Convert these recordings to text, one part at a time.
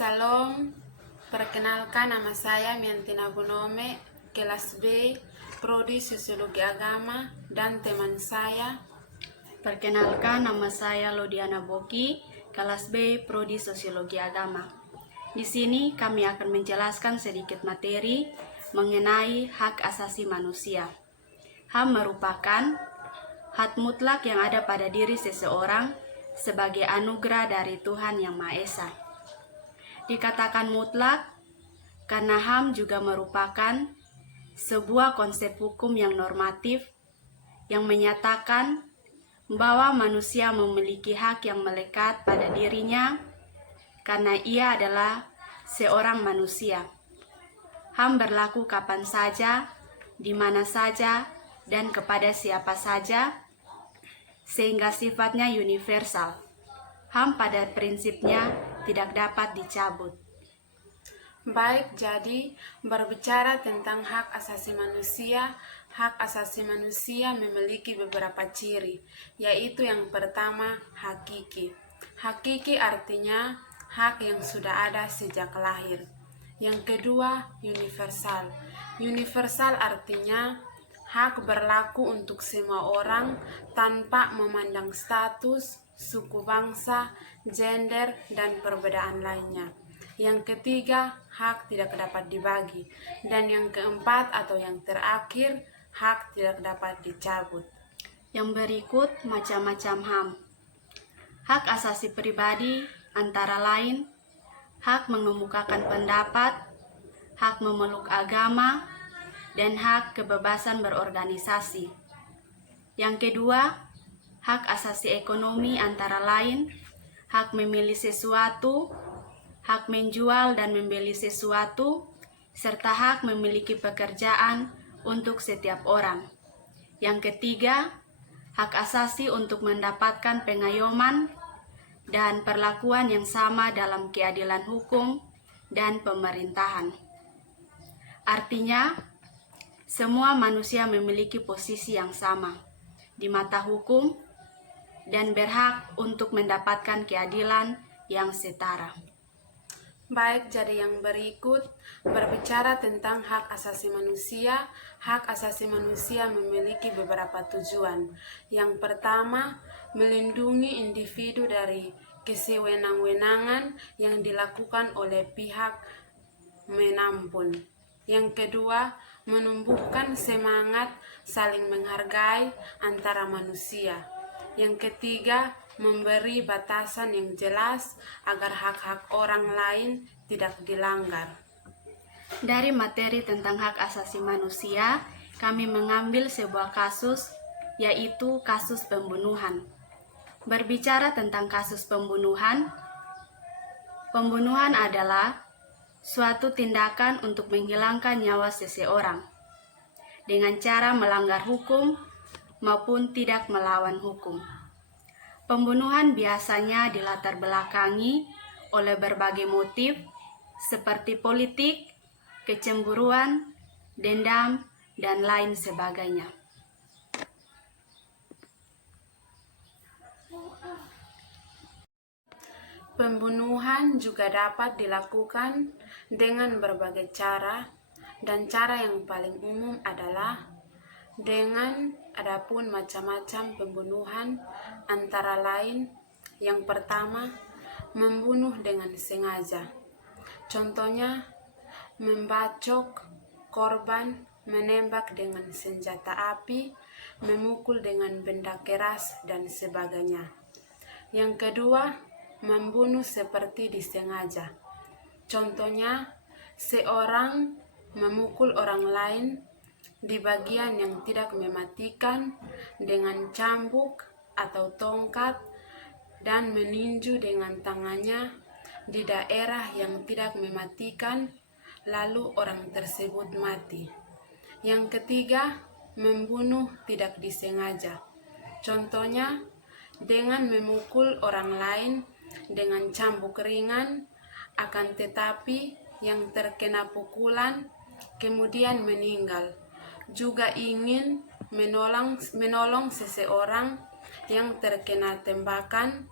Salam, perkenalkan nama saya Miantina Gunome, kelas B, Prodi Sosiologi Agama, dan teman saya. Perkenalkan, nama saya Lodiana Boki, kelas B, Prodi Sosiologi Agama. Di sini kami akan menjelaskan sedikit materi mengenai hak asasi manusia. HAM merupakan hak mutlak yang ada pada diri seseorang sebagai anugerah dari Tuhan Yang Maha Esa. Dikatakan mutlak karena HAM juga merupakan sebuah konsep hukum yang normatif yang menyatakan bahwa manusia memiliki hak yang melekat pada dirinya karena ia adalah seorang manusia. HAM berlaku kapan saja, di mana saja, dan kepada siapa saja, sehingga sifatnya universal. HAM pada prinsipnya tidak dapat dicabut. Baik, jadi berbicara tentang hak asasi manusia memiliki beberapa ciri, yaitu yang pertama, hakiki. Hakiki artinya hak yang sudah ada sejak lahir. Yang kedua, universal. Universal artinya hak berlaku untuk semua orang tanpa memandang status, suku bangsa, gender, dan perbedaan lainnya. Yang ketiga, hak tidak dapat dibagi. Dan yang keempat atau yang terakhir, hak tidak dapat dicabut. Yang berikut macam-macam HAM. Hak asasi pribadi antara lain hak mengemukakan pendapat, hak memeluk agama, dan hak kebebasan berorganisasi. Yang kedua, hak asasi ekonomi antara lain hak memilih sesuatu, hak menjual dan membeli sesuatu, serta hak memiliki pekerjaan untuk setiap orang. Yang ketiga, hak asasi untuk mendapatkan pengayoman dan perlakuan yang sama dalam keadilan hukum dan pemerintahan. Artinya, semua manusia memiliki posisi yang sama di mata hukum dan berhak untuk mendapatkan keadilan yang setara. Baik, jadi yang berikut berbicara tentang hak asasi manusia. Hak asasi manusia memiliki beberapa tujuan. Yang pertama, melindungi individu dari kesewenang-wenangan yang dilakukan oleh pihak menampun. Yang kedua, menumbuhkan semangat saling menghargai antara manusia. Yang ketiga, memberi batasan yang jelas agar hak-hak orang lain tidak dilanggar. Dari materi tentang hak asasi manusia, kami mengambil sebuah kasus, yaitu kasus pembunuhan. Berbicara tentang kasus pembunuhan, pembunuhan adalah suatu tindakan untuk menghilangkan nyawa seseorang dengan cara melanggar hukum maupun tidak melawan hukum. Pembunuhan biasanya dilatar belakangi oleh berbagai motif seperti politik, kecemburuan, dendam, dan lain sebagainya. Pembunuhan juga dapat dilakukan dengan berbagai cara, dan cara yang paling umum adalah dengan adapun macam-macam pembunuhan antara lain. Yang pertama, membunuh dengan sengaja. Contohnya, membacok korban, menembak dengan senjata api, memukul dengan benda keras, dan sebagainya. Yang kedua, membunuh seperti disengaja. Contohnya, seorang memukul orang lain di bagian yang tidak mematikan dengan cambuk atau tongkat dan meninju dengan tangannya di daerah yang tidak mematikan, lalu orang tersebut mati. Yang ketiga, membunuh tidak disengaja. Contohnya, dengan memukul orang lain dengan cambuk ringan, akan tetapi yang terkena pukulan kemudian meninggal. Juga ingin menolong seseorang yang terkena tembakan,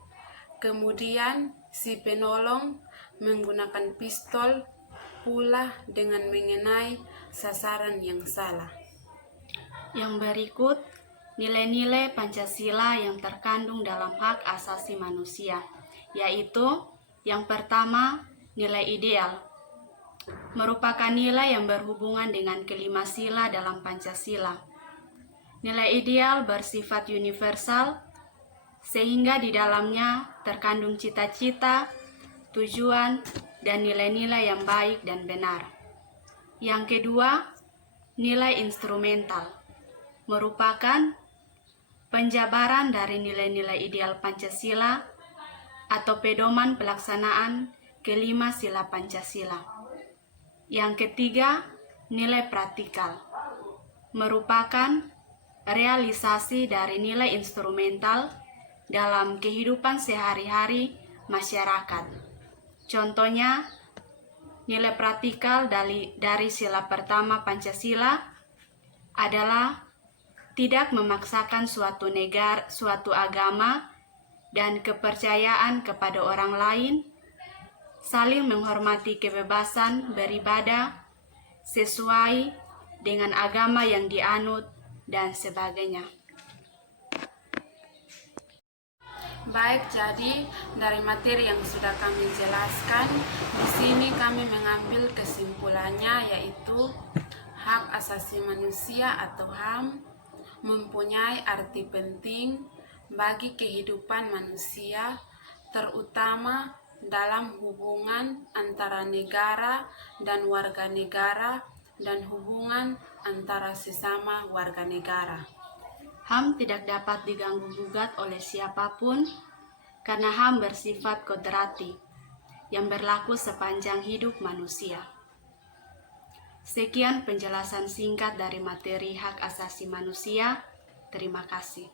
kemudian si penolong menggunakan pistol pula dengan mengenai sasaran yang salah. Yang berikut, nilai-nilai Pancasila yang terkandung dalam hak asasi manusia, yaitu yang pertama, nilai ideal, merupakan nilai yang berhubungan dengan kelima sila dalam Pancasila. Nilai ideal bersifat universal, sehingga di dalamnya terkandung cita-cita, tujuan, dan nilai-nilai yang baik dan benar. Yang kedua, nilai instrumental, merupakan penjabaran dari nilai-nilai ideal Pancasila atau pedoman pelaksanaan kelima sila Pancasila. Yang ketiga, nilai praktikal, merupakan realisasi dari nilai instrumental dalam kehidupan sehari-hari masyarakat. Contohnya, nilai praktikal dari sila pertama Pancasila adalah tidak memaksakan suatu negara, suatu agama, dan kepercayaan kepada orang lain, saling menghormati kebebasan beribadah sesuai dengan agama yang dianut, dan sebagainya. Baik, jadi dari materi yang sudah kami jelaskan, di sini kami mengambil kesimpulannya, yaitu hak asasi manusia atau HAM mempunyai arti penting bagi kehidupan manusia, terutama dalam hubungan antara negara dan warga negara dan hubungan antara sesama warga negara. HAM tidak dapat diganggu-gugat oleh siapapun karena HAM bersifat kodrati yang berlaku sepanjang hidup manusia. Sekian penjelasan singkat dari materi hak asasi manusia. Terima kasih.